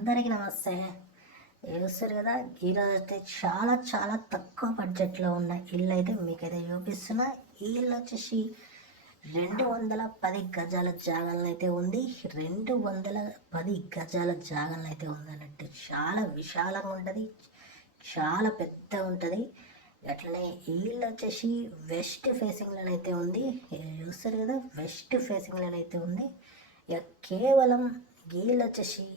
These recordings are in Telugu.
అందరికీ నమస్తే. చూస్తారు కదా, ఈరోజు అయితే చాలా చాలా తక్కువ బడ్జెట్లో ఉన్న ఇల్లు అయితే మీకైతే చూపిస్తున్నా. ఈ ఇల్లు వచ్చేసి 210 గజాల జాగాలను అయితే ఉంది. 210 గజాల జాగాలను అయితే ఉంది అన్నట్టు. చాలా విశాలంగా ఉంటుంది, చాలా పెద్దగా ఉంటుంది. అట్లనే ఈ ఇల్లు వచ్చేసి వెస్ట్ ఫేసింగ్లోనైతే ఉంది. చూస్తారు కదా, వెస్ట్ ఫేసింగ్లోనైతే ఉంది. ఇక కేవలం గీళ్ళు వచ్చేసి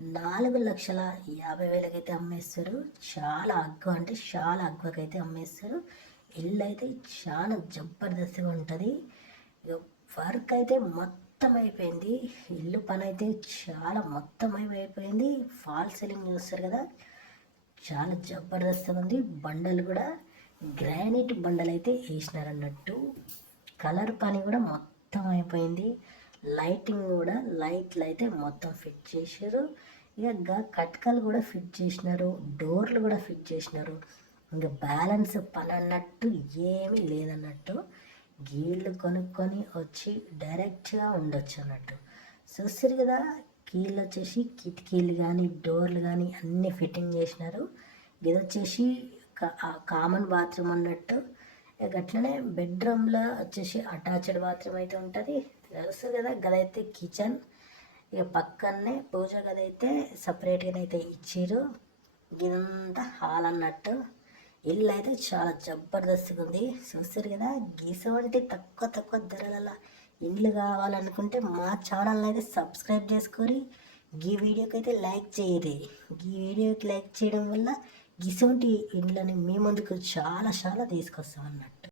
4,50,000 అయితే అమ్మేస్తారు. చాలా అగ్గు అంటే చాలా అగ్గుకైతే అమ్మేస్తారు. ఇల్లు అయితే చాలా జబర్దస్త్గా ఉంటుంది. వర్క్ అయితే మొత్తం అయిపోయింది. ఇల్లు పని అయితే చాలా మొత్తం అయిపోయింది. ఫాల్ సీలింగ్ చూస్తారు కదా, చాలా జబర్దస్త్గా ఉంది. బండలు కూడా గ్రానైట్ బండలు అయితే వేసినారు అన్నట్టు. కలర్ పని కూడా మొత్తం అయిపోయింది. లైటింగ్ కూడా లైట్లు అయితే మొత్తం ఫిట్ చేశారు. ఇక కట్కలు కూడా ఫిట్ చేసినారు, డోర్లు కూడా ఫిట్ చేసినారు. ఇంకా బ్యాలెన్స్ పని అన్నట్టు ఏమీ లేదన్నట్టు. గీళ్ళు కొనుక్కొని వచ్చి డైరెక్ట్గా ఉండొచ్చు అన్నట్టు. చూస్తారు కదా, కీళ్ళు వచ్చేసి కిటికీలు కానీ డోర్లు కానీ అన్నీ ఫిట్టింగ్ చేసినారు. ఇది వచ్చేసి కామన్ బాత్రూమ్ అన్నట్టు. ఇక అట్లనే బెడ్రూమ్లో వచ్చేసి అటాచ్డ్ బాత్రూమ్ అయితే ఉంటుంది. తెలుసు కదా, గదైతే కిచెన్. ఇక పక్కనే పూజ గది అయితే సపరేట్గానైతే ఇచ్చారు. ఇదంతా హాల్ అన్నట్టు. ఇల్లు అయితే చాలా జబర్దస్త్గా ఉంది. చూస్తారు కదా, గీసవంటి తక్కువ ధరల ఇండ్లు కావాలనుకుంటే మా ఛానల్ని అయితే సబ్స్క్రైబ్ చేసుకొని ఈ వీడియోకి అయితే లైక్ చేయరు. ఈ వీడియోకి లైక్ చేయడం వల్ల గిసొంటి ఇండ్లని మీ ముందుకు చాలా తీసుకొస్తాం అన్నట్టు.